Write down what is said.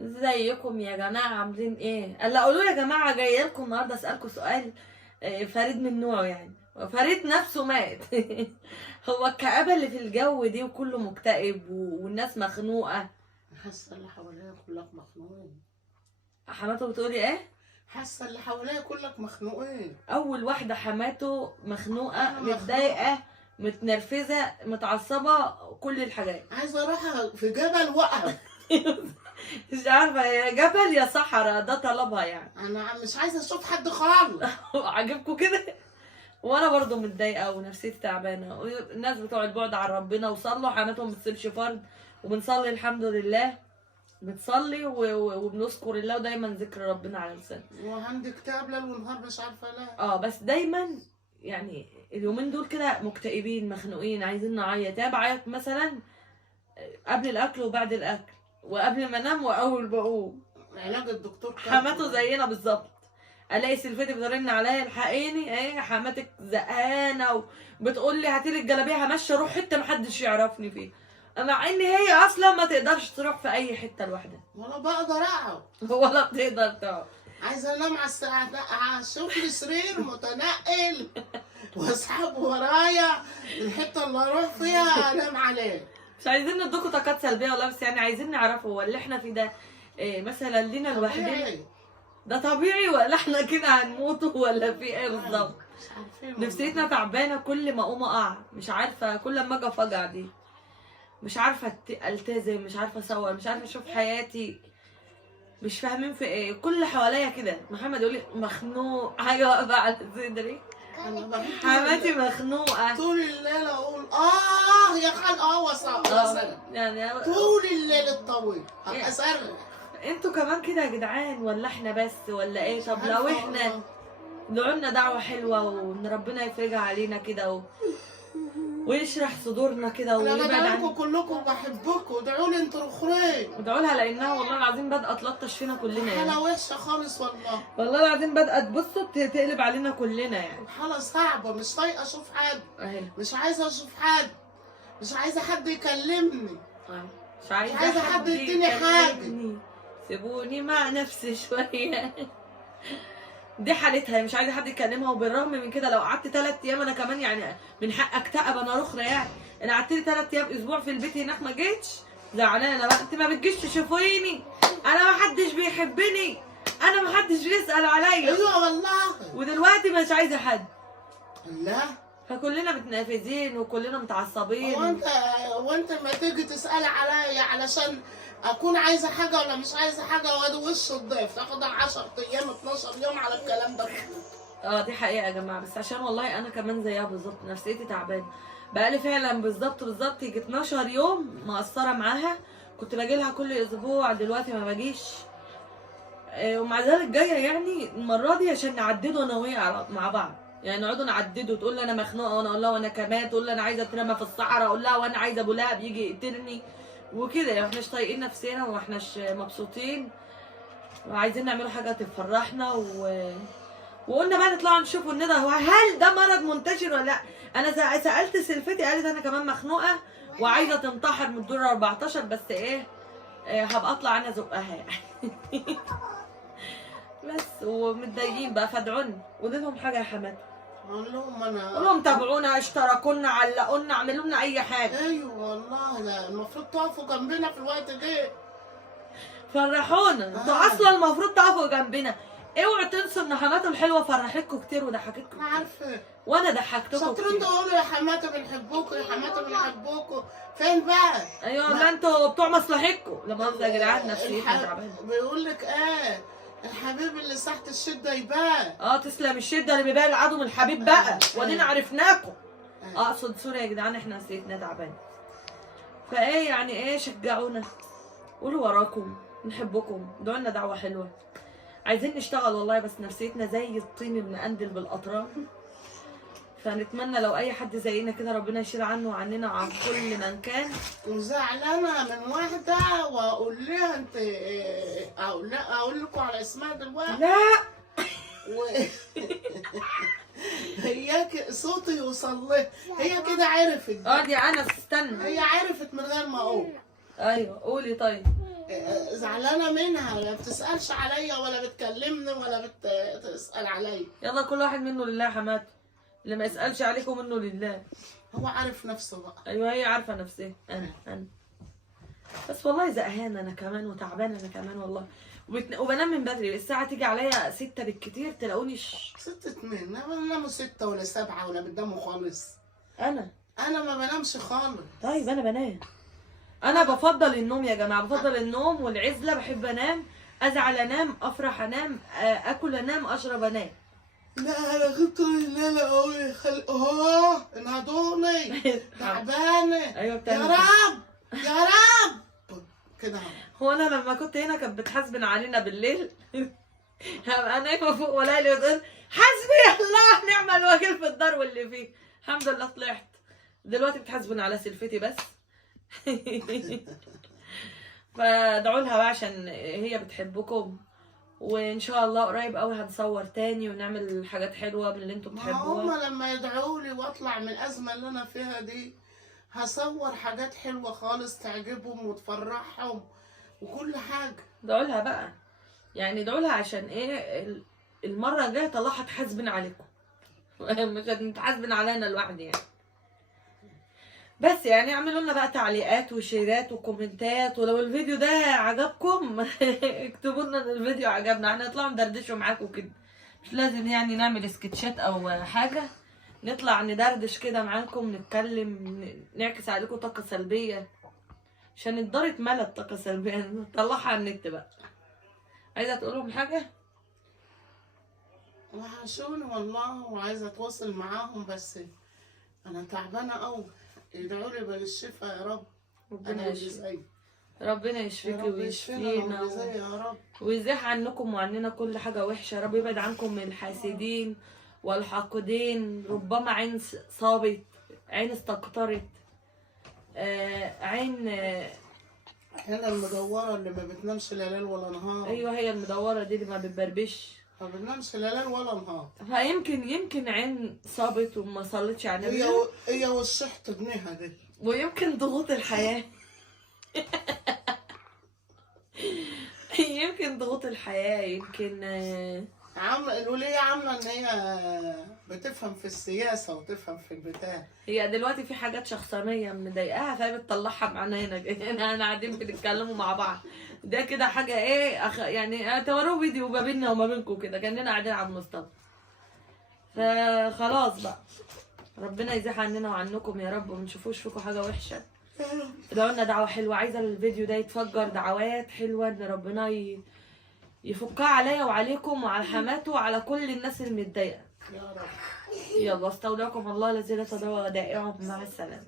ازيكم يا جماعة عاملين ايه؟ قال قولوا يا جماعة جاية لكم النهاردة اسألكم سؤال فريد من نوعه يعني. فريد نفسه مات. هو الكآبة اللي في الجو دي وكله مكتئب والناس مخنوقة. حاسه اللي حواليا كلك مخنوقين. حماته بتقولي ايه؟ حاسه اللي حواليا كلك مخنوقين. اول واحدة حماته مخنوقة أنا مخنوقة. متضايقة متنرفزة متعصبة كل الحاجات. عايزه اروح في جبل وقف. مش عارفة يا جبل يا صحراء ده طلبها يعني. انا مش عايزه اشوف حد خالص. عاجبكم كده؟ وانا برضو متضايقه ونفسيتي تعبانه. الناس بتوع البعد عن ربنا وصلوا حماتهم ما بتصيبش فرد، وبنصلي الحمد لله. بنصلي وبنذكر الله ودايما ذكر ربنا على لساننا. وعندي كتاب ليل ونهار مش عارفه لا. بس دايما يعني اليومين دول كده مكتئبين مخنوقين عايزين نعيط. انا بعيط مثلا قبل الاكل وبعد الاكل وقبل ما انام واول بقوم. علاج الدكتور حماته زينا بالظبط. الاقي سلفتي بترن عليا الحقيني ايه حماتك زقانه وبتقول لي هاتي لي الجلابيه همشي اروح حته محدش يعرفني فيها، مع ان هي اصلا ما تقدرش تروح في اي حته لوحدها ولا بقدر اقعد ولا بتقدر تقعد. عايزه انام على الساعه، اشوف لي سرير متنقل واسحب ورايا الحته اللي اروح فيها انام عليه. مش عايزين ندوكوا طاقات سلبيه ولا، بس يعني عايزين نعرفوا هو اللي احنا فيه ده إيه مثلا لينا لوحدنا ده طبيعي ولا احنا كده هنموت ولا في ايه بالظبط. مش عارفين. نفسيتنا تعبانه كل ما اقوم اقع، مش عارفه كل ما اجي افجع دي مش عارفه التزم، مش عارفه اصور، مش عارفه اشوف حياتي، مش فاهمين في ايه. كل اللي حواليا كده. محمد يقول لي مخنوق حاجه واقفه على صدري. حماتي مخنوقه طول الليل اقول يا خال وصل يعني طول الليل الطويل اصرخ. انتوا كمان كده يا جدعان ولا احنا بس ولا ايه؟ طب لو احنا دعولنا دعوه حلوه وان ربنا يفرجها علينا كده ويشرح صدورنا كده انا ويبعد بدعوكم عن كلكم بحبكم، ادعوا لي انتوا الاخرين. ادعوا لها لانها والله العظيم بادئه تلطش فينا كلنا يعني. حالة وحشه خالص والله. والله العظيم بادئه تبصوا تقلب علينا كلنا يعني. حالة صعبه، مش طايقه اشوف حد. اهي مش عايزه اشوف حد. مش عايزه حد يكلمني. مش عايزه حد يديني حاجه. سيبوني مع نفسي شويه. دي حالتها مش عايزه حد يكلمها. وبالرغم من كده لو قعدت 3 ايام انا كمان يعني من حق اكتئب انا اخرى يعني. انا قعدت لي 3 ايام اسبوع في البيت هناك ما جيتش زعلانه بقى. انت ما بتجيش تشوفيني، انا ما حدش بيحبني، انا ما حدش بيسال عليا. ايوه والله. ودلوقتي مش عايزه حد. لا فكلنا متنافسين وكلنا متعصبين. وانت ما تيجي تسالي عليا علشان اكون عايزه حاجه ولا مش عايزه حاجه، وادي وش الضيف تاخد 10 ايام 12 يوم على الكلام ده. دي حقيقه يا جماعه. بس عشان والله انا كمان زيها بالظبط نفسيتي تعبانه. بقالي فعلا بالظبط يجي 12 يوم مقصره معاها. كنت باجي لها كل اسبوع، دلوقتي ما باجيش. ومع ذلك جايه يعني المره دي عشان نعدده انا وهي مع بعض يعني. نقعدوا نعدده، تقول لي انا مخنوقه وانا اقول لها وانا كمان، تقول لي انا عايزه اترمى في الصحراء اقول لها وانا عايزه ابو لهب يجي يقتلني وكده يعني. احناش طايقين نفسنا واحناش مبسوطين وعايزين نعملوا حاجه تفرحنا وقلنا بقى نطلع نشوفوا الندى هو هل ده مرض منتشر ولا لا. انا سالت سلفتي قالت انا كمان مخنوقه وعايزه تنتحر من الدور 14 بس ايه هبقى اطلع انا ازقها يعني. بس ومتضايقين بقى فادعوني قولوا لهم حاجه يا حماتي. قول لهم تابعونا اشتركونا علقونا اعملوا لنا اي حاجه. ايوه والله لا المفروض تقفوا جنبنا في الوقت ده. فرحونا. انتوا اصلا المفروض تقفوا جنبنا. اوعوا تنسوا ان حماتي الحلوه فرحتكم كتير وضحكتكم. انا عارفه وانا ضحكتكم شاطرين تقولوا يا حماتي بنحبوكوا يا حماتي بنحبوكوا. فين بقى؟ ايوه لا انتوا بتوع مصلحتكم. لا مؤاخذه يا جدعان نفسيتنا تعبانه. بيقول لك الحبيب اللي تحت الشده يبان. تسلم الشده اللي بيبان العدو من الحبيب بقى. ودينا عرفناكم. اقصد سوري يا جدعان احنا نفسيتنا تعبانه. فايه يعني ايه شجعونا قولوا وراكم نحبكم ادعوا لنا دعوه حلوه. عايزين نشتغل والله بس نفسيتنا زي الطين المقندل بالاطراف. فنتمنى لو اي حد زينا كده ربنا يشيل عنه وعننا وعن كل من كان. وزعلانه من واحده واقول لها انت اقول لكم على اسمها دلوقتي. لا هياك صوتي يوصل لها. هي كده عرفت. دي انا استنى. هي عرفت من غير ما اقول. ايوه قولي طيب. زعلانه منها، لا بتسالش عليا ولا بتكلمني ولا بتسال عليا. يلا كل واحد منه لله يا حماتي، اللي ما يسألش عليكم منه لله. هو عارف نفسه بقى. ايوه هي عارفه نفسها. انا بس والله زهقانه انا كمان وتعبانه انا كمان والله، وبنام من بدري. الساعه تيجي عليا 6 بالكتير تلاقوني 6:02، لا بناموا 6 ولا 7 ولا بتناموا خالص. انا ما بنامش خالص. طيب انا بنام. انا بفضل النوم يا جماعه، بفضل النوم والعزله. بحب انام، ازعل انام، افرح انام، اكل انام، اشرب انام. لا انا كنت الليله اقول انهضوني تعبانه. ايوه يا بتعمل رب يا رب كده. هو انا لما كنت هنا كانت بتحاسبن علينا بالليل هبقى نايمه فوق ولا لي وتقول حسبي الله نعم الوكيل في الدار واللي فيه. الحمد لله طلعت. دلوقتي بتحاسبن على سلفتي بس فادعوا لها بقى عشان هي بتحبكم، وان شاء الله قريب قوي هنصور تاني ونعمل حاجات حلوه من اللي انتم ما بتحبوها. هما لما يدعوا لي واطلع من الازمه اللي انا فيها دي هصور حاجات حلوه خالص تعجبهم وتفرحهم وكل حاجه. ادعوا لها بقى، يعني ادعوا لها عشان ايه المره الجايه طلعها تحاسبن عليكم مش هتحاسبن علينا لوحدي يعني. بس يعني اعملوا لنا بقى تعليقات وشيرات وكومنتات، ولو الفيديو ده عجبكم اكتبوا لنا ان الفيديو عجبنا، هنطلع ندردشوا معاكم كده. مش لازم يعني نعمل سكتشات او حاجه، نطلع ندردش كده معاكم، نتكلم، نعكس عليكم طاقه سلبيه عشان الدار اتملت طاقه سلبيه نطلعها على النت بقى. عايزه تقول لهم حاجه؟ وحشوني والله وعايزه اتواصل معاهم بس انا تعبانه قوي. يدعوا لي بالشفاء يا رب. ربنا يشفيك، ربنا يشفيك يا ويشفينا رب ويزيح عنكم وعننا كل حاجة وحشة. رب يبعد عنكم من الحاسدين والحاقدين. ربما عين صابت، عين استقطرت، عين هنا المدورة اللي ما بتنامش لا ليل ولا نهار. ايوه هي المدورة دي اللي ما بتبربش، ما بتنامش لا ليل ولا نهار. فيمكن عين صابت وما صلتش على النبي، هي والشحط ابنها دي، ويمكن ضغوط الحياة يمكن ضغوط الحياة، يمكن الولية عاملة ان هي بتفهم في السياسة وتفهم في البتاع. هي دلوقتي في حاجات شخصانية مضايقاها فهي بتطلعها معانا هنا قاعدين بنتكلموا مع بعض. ده كده حاجة ايه يعني توروا فيديو ما بيننا وما بينكم كده كأننا قاعدين على المصطبة. فخلاص بقى ربنا يزيح عننا وعنكم يا رب، وما نشوفوش فيكم حاجة وحشة. ادعوا لنا دعوة حلوة، عايزة الفيديو ده يتفجر دعوات حلوة ان ربنا يفكها عليا وعليكم وعلى حماته وعلى كل الناس المتضايقة يا رب. يلا استودعكم الله الذي لا تضيع ودائعه. مع السلامة.